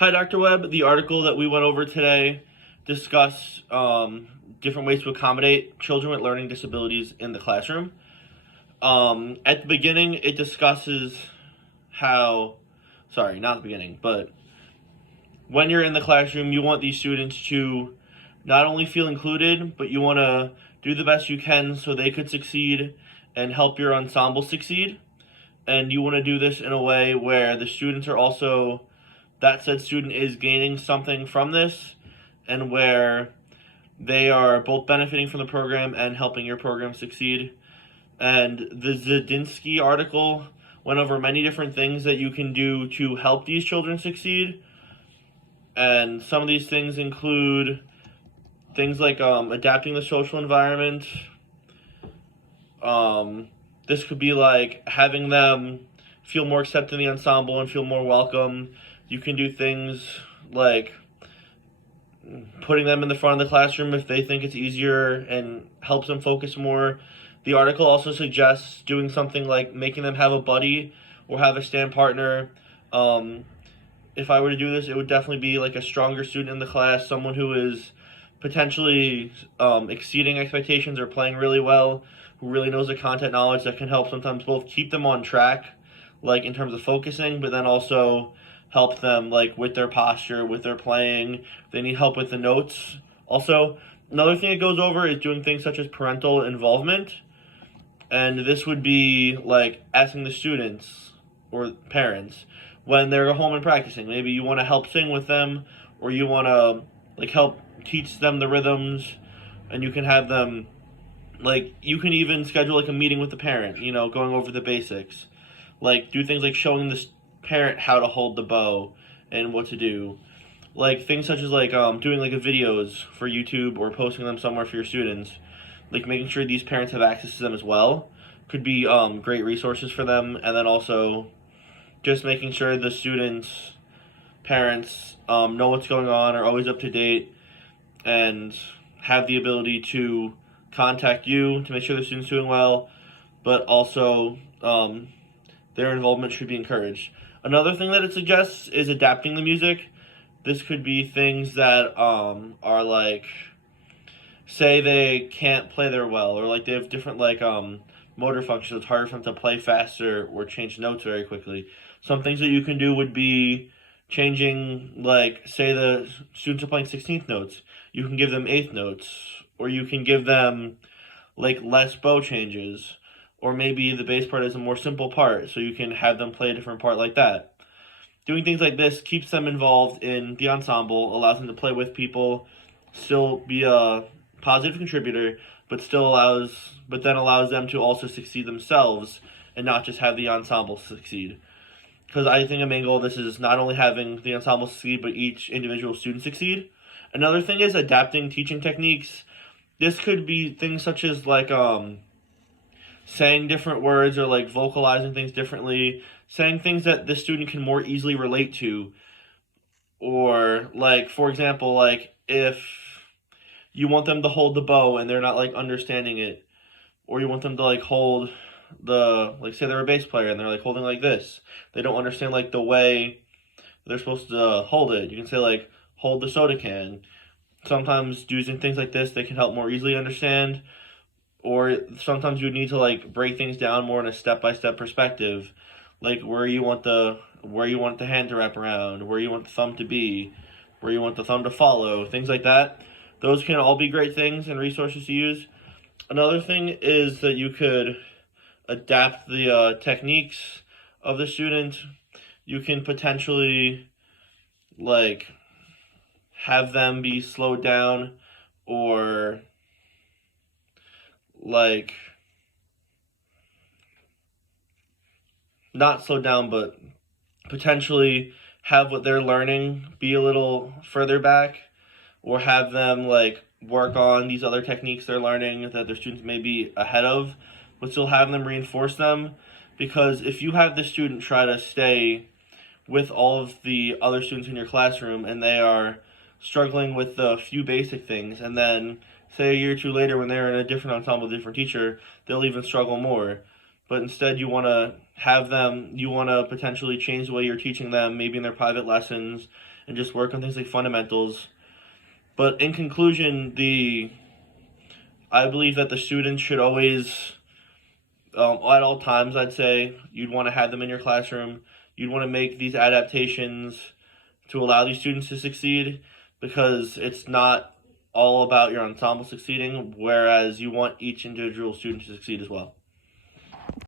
Hi, Dr. Webb. The article that we went over today discussed different ways to accommodate children with learning disabilities in the classroom. At the beginning, it discusses how, sorry, not the beginning, but when you're in the classroom, you want these students to not only feel included, but you want to do the best you can so they could succeed and help your ensemble succeed. And you want to do this in a way where the students are also, that said student is gaining something from this, and where they are both benefiting from the program and helping your program succeed. And the Zadinsky article went over many different things that you can do to help these children succeed. And some of these things include things like adapting the social environment. This could be like having them feel more accepted in the ensemble and feel more welcome. You can do things like putting them in the front of the classroom if they think it's easier and helps them focus more. The article also suggests doing something like making them have a buddy or have a stand partner. If I were to do this, it would definitely be like a stronger student in the class, someone who is potentially exceeding expectations or playing really well, who really knows the content knowledge that can help sometimes both keep them on track, like in terms of focusing, but then also help them like with their posture, with their playing. They need help with the notes. Also, another thing it goes over is doing things such as parental involvement. And this would be like asking the students or parents when they're home and practicing. Maybe you want to help sing with them, or you want to like help teach them the rhythms, and you can have them like you can even schedule like a meeting with the parent, going over the basics. Like do things like showing the parent how to hold the bow and what to do. Like things such as like doing like a videos for YouTube or posting them somewhere for your students. Like making sure these parents have access to them as well could be great resources for them. And then also just making sure the students, parents know what's going on, are always up to date, and have the ability to contact you to make sure the student's doing well, but also their involvement should be encouraged. Another thing that it suggests is adapting the music. This could be things that are like, say they can't play there well, or like they have different like motor functions. It's harder for them to play faster or change notes very quickly. Some things that you can do would be changing, like say the students are playing 16th notes, you can give them 8th notes, or you can give them like less bow changes, or maybe the bass part is a more simple part, so you can have them play a different part like that. Doing things like this keeps them involved in the ensemble, allows them to play with people, still be a positive contributor, but then allows them to also succeed themselves and not just have the ensemble succeed. Because I think a main goal of this is not only having the ensemble succeed, but each individual student succeed. Another thing is adapting teaching techniques. This could be things such as like saying different words, or like vocalizing things differently, saying things that the student can more easily relate to. Or like, for example, like if you want them to hold the bow and they're not like understanding it, or you want them to like hold like say they're a bass player and they're like holding like this, they don't understand like the way they're supposed to hold it. You can say like hold the soda can. Sometimes using things like this, they can help more easily understand. Or sometimes you need to like break things down more in a step-by-step perspective, like where you want the hand to wrap around, where you want the thumb to be, where you want the thumb to follow, things like that. Those can all be great things and resources to use. Another thing is that you could adapt the techniques of the student. You can potentially like have them be slowed down, or like not slowed down, but potentially have what they're learning be a little further back, or have them like work on these other techniques they're learning that their students may be ahead of, but still have them reinforce them. Because if you have the student try to stay with all of the other students in your classroom and they are struggling with the few basic things, and then say a year or two later when they're in a different ensemble, different teacher, they'll even struggle more. but instead you want to potentially change the way you're teaching them, maybe in their private lessons, and just work on things like fundamentals. But in conclusion, I believe that the students should always, at all times, I'd say, you'd want to have them in your classroom. You'd want to make these adaptations to allow these students to succeed, because it's not all about your ensemble succeeding, whereas you want each individual student to succeed as well.